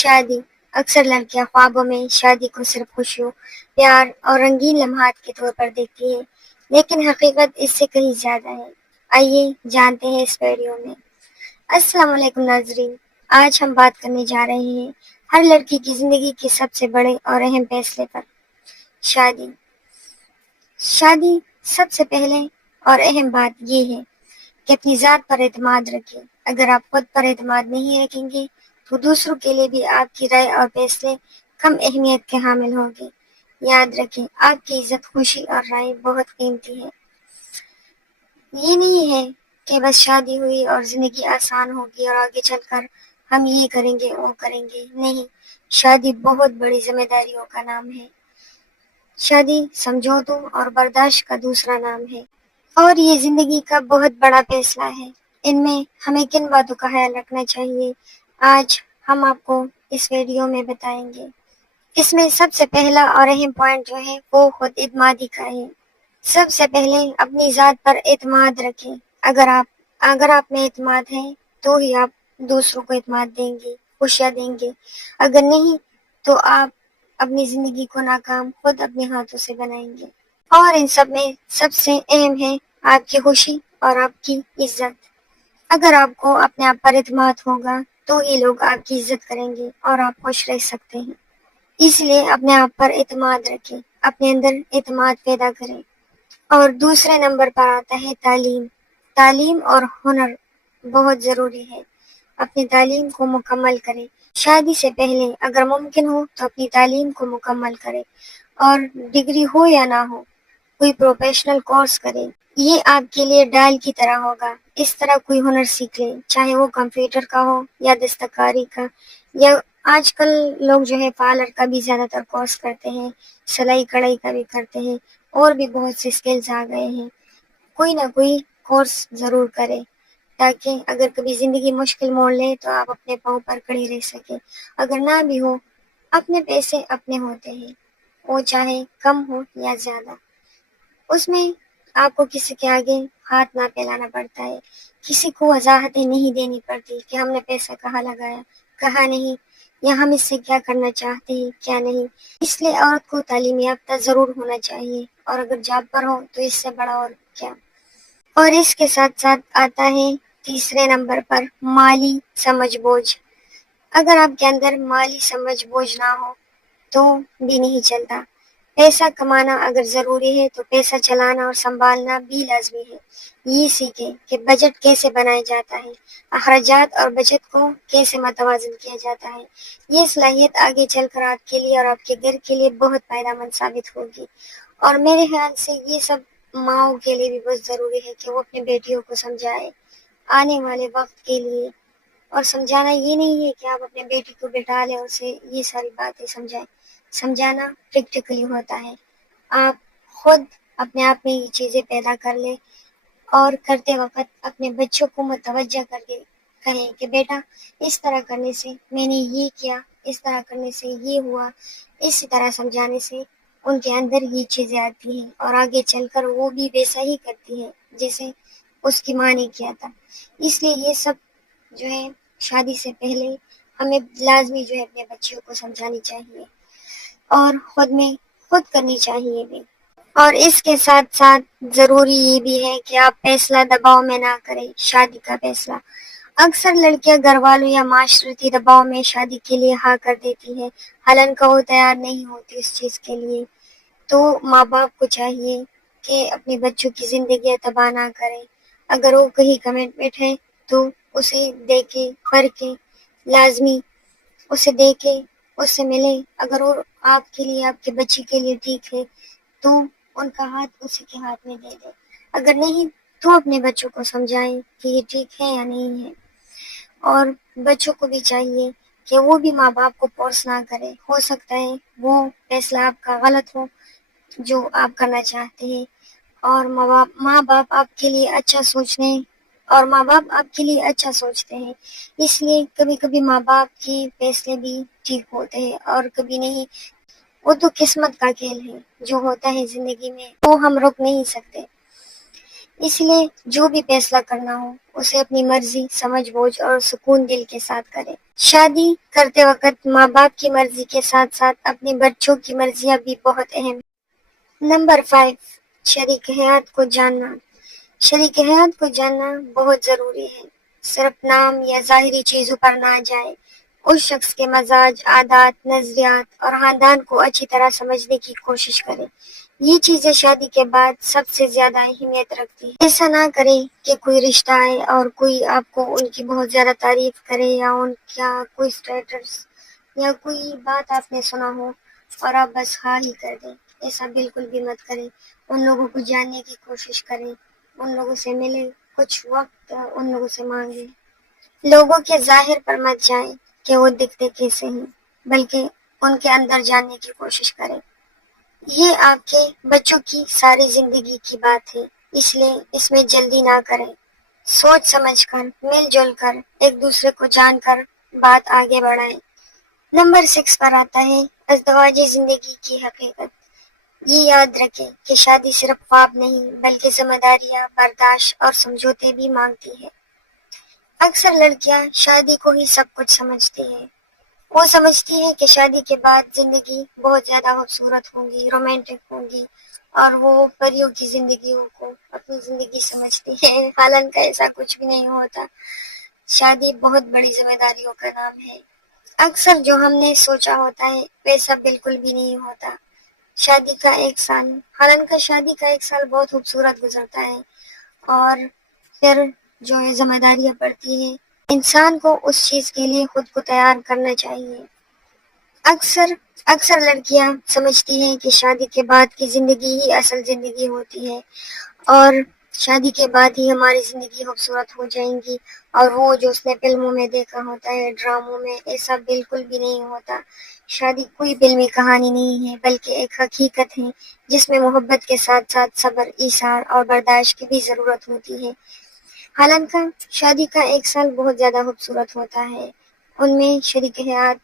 شادی اکثر لڑکیاں خوابوں میں شادی کو صرف خوشیوں، پیار اور رنگین لمحات کے طور پر دیکھتی ہے، لیکن حقیقت اس سے کہیں زیادہ ہے۔ آئیے جانتے ہیں اس ویڈیو میں۔ السلام علیکم ناظرین، آج ہم بات کرنے جا رہے ہیں ہر لڑکی کی زندگی کے سب سے بڑے اور اہم فیصلے پر، شادی۔ شادی سب سے پہلے اور اہم بات یہ ہے کہ اپنی ذات پر اعتماد رکھیں۔ اگر آپ خود پر اعتماد نہیں رکھیں گے تو دوسروں کے لیے بھی آپ کی رائے اور فیصلے کم اہمیت کے حامل ہوں گے۔ یاد رکھیں، آپ کی عزت، خوشی اور رائے بہت قیمتی ہے۔ یہ نہیں ہے کہ بس شادی ہوئی اور زندگی آسان ہوگی اور آگے چل کر ہم یہ کریں گے وہ کریں گے، نہیں۔ شادی بہت بڑی ذمہ داریوں کا نام ہے۔ شادی سمجھوتوں اور برداشت کا دوسرا نام ہے، اور یہ زندگی کا بہت بڑا فیصلہ ہے۔ ان میں ہمیں کن باتوں کا خیال رکھنا چاہیے، آج ہم آپ کو اس ویڈیو میں بتائیں گے۔ اس میں سب سے پہلا اور اہم پوائنٹ جو ہے وہ خود اعتمادی کا ہے۔ سب سے پہلے اپنی ذات پر اعتماد رکھیں۔ اگر آپ میں اعتماد ہے تو ہی آپ دوسروں کو اعتماد دیں گے، خوشیاں دیں گے۔ اگر نہیں تو آپ اپنی زندگی کو ناکام خود اپنے ہاتھوں سے بنائیں گے۔ اور ان سب میں سب سے اہم ہے آپ کی خوشی اور آپ کی عزت۔ اگر آپ کو اپنے آپ پر اعتماد ہوگا تو ہی لوگ آپ کی عزت کریں گے اور آپ خوش رہ سکتے ہیں۔ اس لیے اپنے آپ پر اعتماد رکھیں، اپنے اندر اعتماد پیدا کریں۔ اور دوسرے نمبر پر آتا ہے تعلیم۔ تعلیم اور ہنر بہت ضروری ہے۔ اپنی تعلیم کو مکمل کریں۔ شادی سے پہلے اگر ممکن ہو تو اپنی تعلیم کو مکمل کریں، اور ڈگری ہو یا نہ ہو، کوئی پروفیشنل کورس کریں۔ یہ آپ کے لیے ڈال کی طرح ہوگا۔ اس طرح کوئی ہنر سیکھ لیں، چاہے وہ کمپیوٹر کا ہو یا دستکاری کا، یا آج کل لوگ جو ہے پارلر کا بھی زیادہ تر کورس کرتے ہیں، سلائی کڑھائی کا بھی کرتے ہیں، اور بھی بہت سے اسکلز آ گئے ہیں۔ کوئی نہ کوئی کورس ضرور کرے، تاکہ اگر کبھی زندگی مشکل موڑ لے تو آپ اپنے پاؤں پر کھڑی رہ سکیں۔ اگر نہ بھی ہو، اپنے پیسے اپنے ہوتے ہیں، وہ چاہے کم ہو یا زیادہ۔ اس میں آپ کو کسی کے آگے ہاتھ نہ پھیلانا پڑتا ہے، کسی کو وضاحتیں نہیں دینی پڑتی کہ ہم نے پیسہ کہاں لگایا، کہاں نہیں، یا ہم اس سے کیا کرنا چاہتے ہیں کیا نہیں۔ اس لیے عورت کو تعلیم یافتہ ضرور ہونا چاہیے، اور اگر جاب پر ہو تو اس سے بڑا اور کیا۔ اور اس کے ساتھ ساتھ آتا ہے تیسرے نمبر پر مالی سمجھ بوجھ۔ اگر آپ کے اندر مالی سمجھ بوجھ نہ ہو تو بھی نہیں چلتا۔ پیسہ کمانا اگر ضروری ہے تو پیسہ چلانا اور سنبھالنا بھی لازمی ہے۔ یہ سیکھیں کہ بجٹ کیسے بنایا جاتا ہے، اخراجات اور بچت کو کیسے متوازن کیا جاتا ہے۔ یہ صلاحیت آگے چل کر آپ کے لیے اور آپ کے گھر کے لیے بہت فائدہ مند ثابت ہوگی۔ اور میرے خیال سے یہ سب ماؤں کے لیے بھی بہت ضروری ہے کہ وہ اپنی بیٹیوں کو سمجھائے آنے والے وقت کے لیے۔ اور سمجھانا یہ نہیں ہے کہ آپ اپنے بیٹی کو بٹھا لیں اور اسے یہ ساری باتیں سمجھائیں۔ سمجھانا پریکٹیکلی ہوتا ہے۔ آپ خود اپنے آپ میں یہ چیزیں پیدا کر لیں، اور کرتے وقت اپنے بچوں کو متوجہ کر کے کہیں کہ بیٹا اس طرح کرنے سے میں نے یہ کیا، اس طرح کرنے سے یہ ہوا۔ اسی طرح سمجھانے سے ان کے اندر یہ چیزیں آتی ہیں، اور آگے چل کر وہ بھی ویسا ہی کرتی ہیں جیسے اس کی ماں نے کیا تھا۔ اس لیے یہ سب جو ہے شادی سے پہلے ہمیں لازمی جو ہے اپنے بچیوں کو سمجھانی چاہیے، اور خود کرنی چاہیے بھی۔ اور اس کے ساتھ ساتھ ضروری یہ بھی ہے کہ آپ فیصلہ دباؤ میں نہ کریں۔ شادی کا فیصلہ اکثر لڑکیاں گھر والوں یا معاشرتی دباؤ میں شادی کے لیے ہاں کر دیتی ہیں، حالانکہ وہ تیار نہیں ہوتی اس چیز کے لیے۔ تو ماں باپ کو چاہیے کہ اپنے بچوں کی زندگیاں تباہ نہ کریں۔ اگر وہ کہیں کمٹمنٹ ہے تو اسے دیکھیں، پرکھیں، لازمی اسے دیکھیں، اس سے ملیں۔ اگر وہ آپ کے لیے، آپ کے بچی کے لیے ٹھیک ہے تو ان کا ہاتھ اسی کے ہاتھ میں دے دیں۔ اگر نہیں تو اپنے بچوں کو سمجھائیں کہ یہ ٹھیک ہے یا نہیں ہے۔ اور بچوں کو بھی چاہیے کہ وہ بھی ماں باپ کو فورس نہ کرے۔ ہو سکتا ہے وہ فیصلہ آپ کا غلط ہو جو آپ کرنا چاہتے ہیں، اور ماں باپ آپ کے لیے اچھا سوچتے ہیں۔ اس لیے کبھی کبھی ماں باپ کے فیصلے بھی ٹھیک ہوتے ہیں اور کبھی نہیں۔ وہ تو قسمت کا کھیل ہے، جو ہوتا ہے زندگی میں وہ ہم روک نہیں سکتے۔ اس لیے جو بھی فیصلہ کرنا ہو اسے اپنی مرضی، سمجھ بوجھ اور سکون دل کے ساتھ کرے۔ شادی کرتے وقت ماں باپ کی مرضی کے ساتھ ساتھ اپنے بچوں کی مرضیاں بھی بہت اہم ہیں۔ نمبر 5، شریک حیات کو جاننا۔ شریک حیات کو جاننا بہت ضروری ہے۔ صرف نام یا ظاہری چیزوں پر نہ جائے، اس شخص کے مزاج، عادات، نظریات اور خاندان کو اچھی طرح سمجھنے کی کوشش کریں۔ یہ چیزیں شادی کے بعد سب سے زیادہ اہمیت رکھتی ہیں۔ ایسا نہ کریں کہ کوئی رشتہ آئے اور کوئی آپ کو ان کی بہت زیادہ تعریف کرے یا ان کا کوئی اسٹیٹس یا کوئی بات آپ نے سنا ہو اور آپ بس ہاں ہی کر دیں۔ ایسا بالکل بھی مت کریں۔ ان لوگوں کو جاننے کی کوشش کریں، ان لوگوں سے ملیں، کچھ وقت ان لوگوں سے مانگیں۔ لوگوں کے ظاہر پر مت جائیں کہ وہ دکھتے کیسے ہیں، بلکہ ان کے اندر جاننے کی کوشش کریں۔ یہ آپ کے بچوں کی ساری زندگی کی بات ہے، اس لیے اس میں جلدی نہ کریں۔ سوچ سمجھ کر، مل جل کر، ایک دوسرے کو جان کر بات آگے بڑھائیں۔ نمبر 6 پر آتا ہے ازدواجی زندگی کی حقیقت۔ یہ یاد رکھیں کہ شادی صرف خواب نہیں بلکہ ذمہ داریاں، برداشت اور سمجھوتے بھی مانگتی ہے۔ اکثر لڑکیاں شادی کو ہی سب کچھ سمجھتی ہیں۔ وہ سمجھتی ہے کہ شادی کے بعد زندگی بہت زیادہ خوبصورت ہوگی، رومانٹک ہوگی اور وہ پریوں کی زندگیوں کو اپنی زندگی سمجھتی ہے۔ حالانکہ ایسا کچھ بھی نہیں ہوتا۔ شادی بہت بڑی ذمہ داریوں کا نام ہے۔ اکثر جو ہم نے سوچا ہوتا ہے ویسا بالکل بھی نہیں ہوتا۔ شادی کا ایک سال، حالانکہ شادی کا ایک سال بہت خوبصورت گزرتا ہے، اور پھر جو ہے ذمہ داریاں پڑتی ہیں، انسان کو اس چیز کے لیے خود کو تیار کرنا چاہیے۔ اکثر لڑکیاں سمجھتی ہیں کہ شادی کے بعد کی زندگی ہی اصل زندگی ہوتی ہے اور شادی کے بعد ہی ہماری زندگی خوبصورت ہو جائیں گی، اور وہ جو اس نے فلموں میں دیکھا ہوتا ہے، ڈراموں میں، ایسا بالکل بھی نہیں ہوتا۔ شادی کوئی فلمی کہانی نہیں ہے بلکہ ایک حقیقت ہے جس میں محبت کے ساتھ ساتھ صبر، ایثار اور برداشت کی بھی ضرورت ہوتی ہے۔ حالانکہ شادی کا ایک سال بہت زیادہ خوبصورت ہوتا ہے، ان میں شریک حیات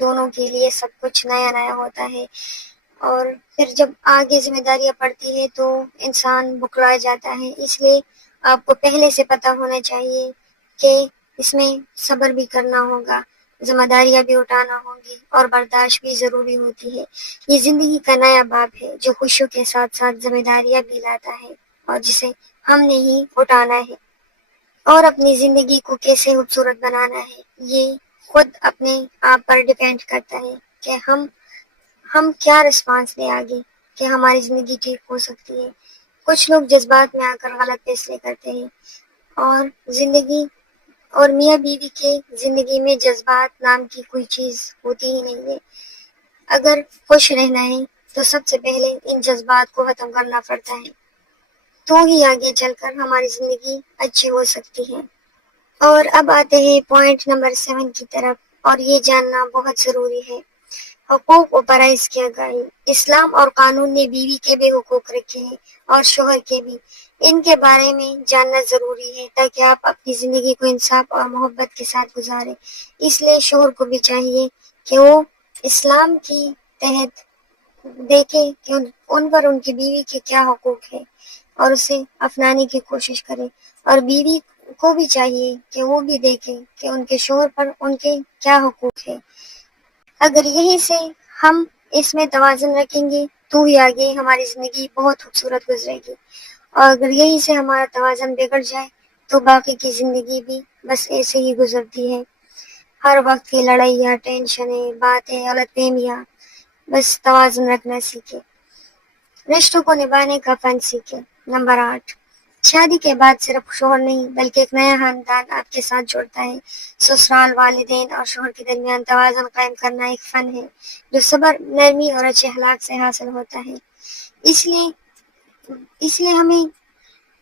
دونوں کے لیے سب کچھ نیا نیا ہوتا ہے، اور پھر جب آگے ذمہ داریاں پڑتی ہے تو انسان بکھلا جاتا ہے۔ اس لیے آپ کو پہلے سے پتہ ہونا چاہیے کہ اس میں صبر بھی کرنا ہوگا، ذمہ داریاں بھی اٹھانا ہوگی اور برداشت بھی ضروری ہوتی ہے۔ یہ زندگی کا نیا باب ہے جو خوشیوں کے ساتھ ساتھ ذمہ داریاں بھی لاتا ہے، اور جسے ہم نے ہی اٹھانا ہے۔ اور اپنی زندگی کو کیسے خوبصورت بنانا ہے، یہ خود اپنے آپ پر ڈیپینڈ کرتا ہے کہ ہم کیا رسپانس دیں آگے کہ ہماری زندگی ٹھیک ہو سکتی ہے۔ کچھ لوگ جذبات میں آ کر غلط فیصلے کرتے ہیں، اور زندگی اور میاں بیوی کے زندگی میں جذبات نام کی کوئی چیز ہوتی ہی نہیں ہے۔ اگر خوش رہنا ہے تو سب سے پہلے ان جذبات کو ختم کرنا پڑتا ہے، تو ہی آگے چل کر ہماری زندگی اچھی ہو سکتی ہے۔ اور اب آتے ہیں پوائنٹ نمبر 7 کی طرف، اور یہ جاننا بہت ضروری ہے، حقوق و فرائض کی آگاہی۔ اسلام اور قانون نے بیوی کے بھی حقوق رکھے ہیں اور شوہر کے بھی۔ ان کے بارے میں جاننا ضروری ہے تاکہ آپ اپنی زندگی کو انصاف اور محبت کے ساتھ گزاریں۔ اس لیے شوہر کو بھی چاہیے کہ وہ اسلام کی تحت دیکھے کہ ان پر ان کی بیوی کے کیا حقوق ہیں اور اسے اپنانے کی کوشش کرے، اور بیوی کو بھی چاہیے کہ وہ بھی دیکھے کہ ان کے شوہر پر ان کے کیا حقوق ہیں۔ اگر یہیں سے ہم اس میں توازن رکھیں گے تو ہی آگے ہماری زندگی بہت خوبصورت گزرے گی، اور اگر یہیں سے ہمارا توازن بگڑ جائے تو باقی کی زندگی بھی بس ایسے ہی گزرتی ہے۔ ہر وقت کی لڑائیاں، ٹینشنیں، باتیں، غلط فہمیاں۔ بس توازن رکھنا سیکھیں، رشتوں کو نبھانے کا فن سیکھیں۔ نمبر 8، شادی کے بعد صرف شوہر نہیں بلکہ ایک نیا خاندان آپ کے ساتھ جڑتا ہے۔ سسرال، والدین اور شوہر کے درمیان توازن قائم کرنا ایک فن ہے جو صبر، نرمی اور اچھے اخلاق سے حاصل ہوتا ہے۔ اس لیے ہمیں،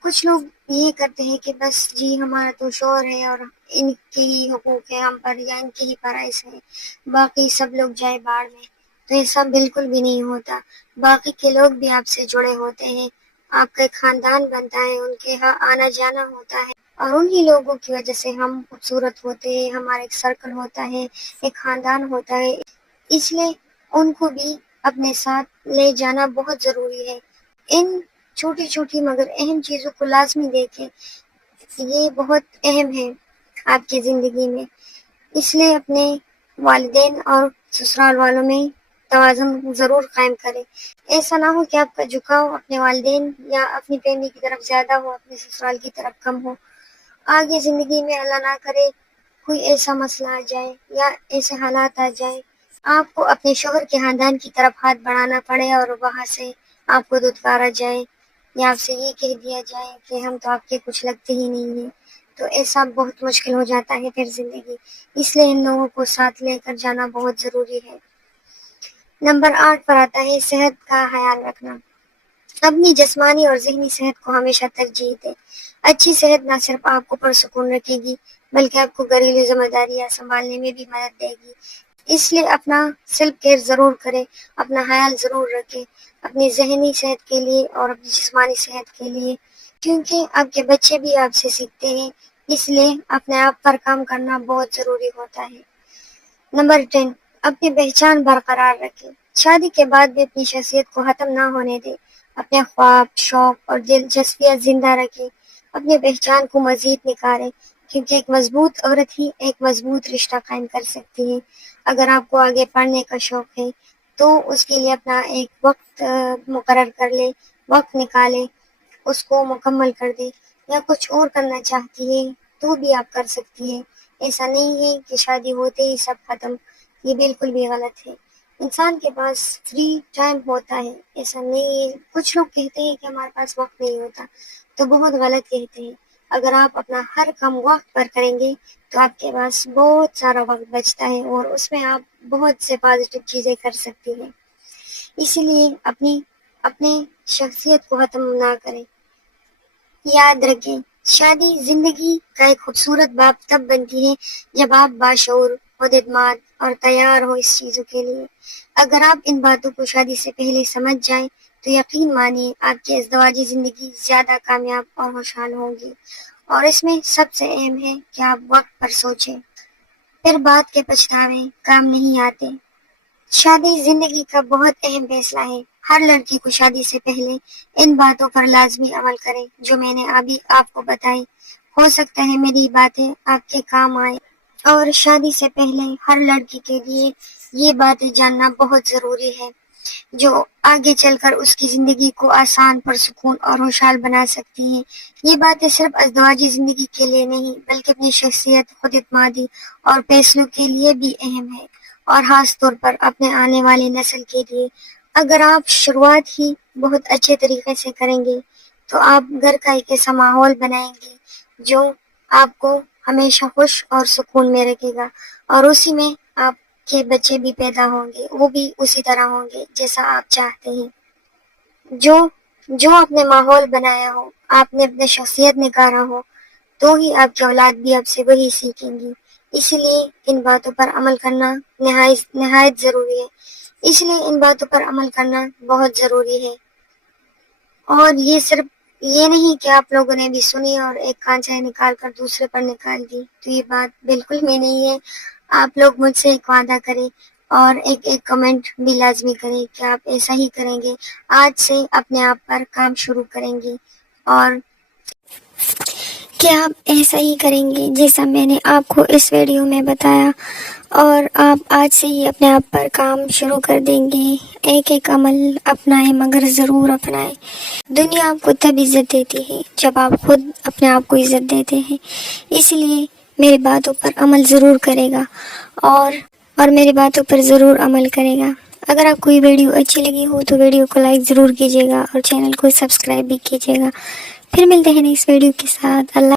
کچھ لوگ یہ کرتے ہیں کہ بس جی ہمارا تو شوہر ہے اور ان کے ہی حقوق ہیں ہم پر، یا ان کے ہی فرائض ہیں، باقی سب لوگ جائے باڑ میں۔ تو ایسا بالکل بھی نہیں ہوتا۔ باقی کے لوگ بھی آپ سے جڑے ہوتے ہیں، آپ کا ایک خاندان بنتا ہے، ان کے ہاں آنا جانا ہوتا ہے، اور انہی لوگوں کی وجہ سے ہم خوبصورت ہوتے ہیں، ہمارا ایک سرکل ہوتا ہے، ایک خاندان ہوتا ہے۔ اس لیے ان کو بھی اپنے ساتھ لے جانا بہت ضروری ہے۔ ان چھوٹی چھوٹی مگر اہم چیزوں کو لازمی دیکھیں، یہ بہت اہم ہے آپ کی زندگی میں۔ اس لیے اپنے والدین اور سسرال والوں میں توازن ضرور قائم کریں۔ ایسا نہ ہو کہ آپ کا جھکاؤ اپنے والدین یا اپنی فیملی کی طرف زیادہ ہو، اپنے سسرال کی طرف کم ہو۔ آگے زندگی میں اللہ نہ کرے کوئی ایسا مسئلہ آ جائے یا ایسے حالات آ جائے، آپ کو اپنے شوہر کے خاندان کی طرف ہاتھ بڑھانا پڑے اور وہاں سے آپ کو دھتکارا جائے یا آپ سے یہ کہہ دیا جائے کہ ہم تو آپ کے کچھ لگتے ہی نہیں ہیں، تو ایسا بہت مشکل ہو جاتا ہے پھر زندگی۔ اس لیے ان لوگوں کو ساتھ لے کر جانا بہت ضروری ہے۔ نمبر 8 پر آتا ہے صحت کا خیال رکھنا۔ اپنی جسمانی اور ذہنی صحت کو ہمیشہ ترجیح دیں۔ اچھی صحت نہ صرف آپ کو پرسکون رکھے گی بلکہ آپ کو گھریلو ذمہ داریاں سنبھالنے میں بھی مدد دے گی۔ اس لیے اپنا سیلف کیئر ضرور کریں، اپنا خیال ضرور رکھیں، اپنی ذہنی صحت کے لیے اور اپنی جسمانی صحت کے لیے، کیونکہ آپ کے بچے بھی آپ سے سیکھتے ہیں۔ اس لیے اپنے آپ پر کام کرنا بہت ضروری ہوتا ہے۔ نمبر 10، اپنی پہچان برقرار رکھیں۔ شادی کے بعد بھی اپنی شخصیت کو ختم نہ ہونے دیں۔ اپنے خواب، شوق اور دلچسپیاں زندہ رکھیں۔ اپنی پہچان کو مزید نکھاریں، کیونکہ ایک مضبوط عورت ہی ایک مضبوط رشتہ قائم کر سکتی ہے۔ اگر آپ کو آگے پڑھنے کا شوق ہے تو اس کے لیے اپنا ایک وقت مقرر کر لیں، وقت نکالیں، اس کو مکمل کر دیں۔ یا کچھ اور کرنا چاہتی ہے تو بھی آپ کر سکتی ہے۔ ایسا نہیں ہے کہ شادی ہوتے ہی سب ختم، یہ بالکل بھی غلط ہے۔ انسان کے پاس فری ٹائم ہوتا ہے، ایسا نہیں ہے۔ کچھ لوگ کہتے ہیں کہ ہمارے پاس وقت نہیں ہوتا، تو بہت غلط کہتے ہیں۔ اگر آپ اپنا ہر کام وقت پر کریں گے تو آپ کے پاس بہت سارا وقت بچتا ہے اور اس میں آپ بہت سے پازیٹیو چیزیں کر سکتی ہیں۔ اسی لیے اپنی شخصیت کو ختم نہ کریں۔ یاد رکھیں، شادی زندگی کا ایک خوبصورت باب تب بنتی ہے جب آپ باشعور، خوداعتماد اور تیار ہو اس چیزوں کے لیے۔ اگر آپ ان باتوں کو شادی سے پہلے سمجھ جائیں تو یقین مانیے آپ کی ازدواجی زندگی زیادہ کامیاب اور خوشحال ہوگی۔ اور اس میں سب سے اہم ہے کہ آپ وقت پر سوچیں، پھر بعد کے پچھتاوے کام نہیں آتے۔ شادی زندگی کا بہت اہم فیصلہ ہے۔ ہر لڑکی کو شادی سے پہلے ان باتوں پر لازمی عمل کریں جو میں نے ابھی آپ کو بتائی۔ ہو سکتا ہے میری باتیں آپ کے کام آئے، اور شادی سے پہلے ہر لڑکی کے لیے یہ باتیں جاننا بہت ضروری ہے جو آگے چل کر اس کی زندگی کو آسان، پرسکون اور خوشحال بنا سکتی ہیں۔ یہ باتیں صرف ازدواجی زندگی کے لیے نہیں بلکہ اپنی شخصیت، خود اعتمادی اور فیصلوں کے لیے بھی اہم ہے، اور خاص طور پر اپنے آنے والی نسل کے لیے۔ اگر آپ شروعات ہی بہت اچھے طریقے سے کریں گے تو آپ گھر کا ایک ایسا ماحول بنائیں گے جو آپ کو ہمیشہ خوش اور سکون میں رکھے گا، اور اسی میں آپ کے بچے بھی پیدا ہوں گے، وہ بھی اسی طرح ہوں گے جیسا آپ چاہتے ہیں۔ جو آپ نے ماحول بنایا ہو، آپ نے اپنے شخصیت نکھارا ہو، تو ہی آپ کی اولاد بھی آپ سے وہی سیکھیں گی۔ اس لیے ان باتوں پر عمل کرنا نہایت ضروری ہے۔ اس لیے ان باتوں پر عمل کرنا بہت ضروری ہے۔ اور یہ صرف یہ نہیں کہ آپ لوگوں نے بھی سنی اور ایک کان سے نکال کر دوسرے پر نکال دی، تو یہ بات بالکل بھی نہیں ہے۔ آپ لوگ مجھ سے ایک وعدہ کریں اور ایک کمنٹ بھی لازمی کریں کہ آپ ایسا ہی کریں گے، آج سے اپنے آپ پر کام شروع کریں گے، اور کیا آپ ایسا ہی کریں گے جیسا میں نے آپ کو اس ویڈیو میں بتایا، اور آپ آج سے ہی اپنے آپ پر کام شروع کر دیں گے۔ ایک عمل اپنائیں مگر ضرور اپنائیں۔ دنیا آپ کو تب عزت دیتی ہے جب آپ خود اپنے آپ کو عزت دیتے ہیں۔ اس لیے میری باتوں پر عمل ضرور کرے گا اور میری باتوں پر ضرور عمل کرے گا۔ اگر آپ کو یہ ویڈیو اچھی لگی ہو تو ویڈیو کو لائک ضرور کیجیے گا اور چینل کو سبسکرائب بھی کیجیے گا۔ پھر ملتے ہیں نیکسٹ ویڈیو کے ساتھ۔ اللہ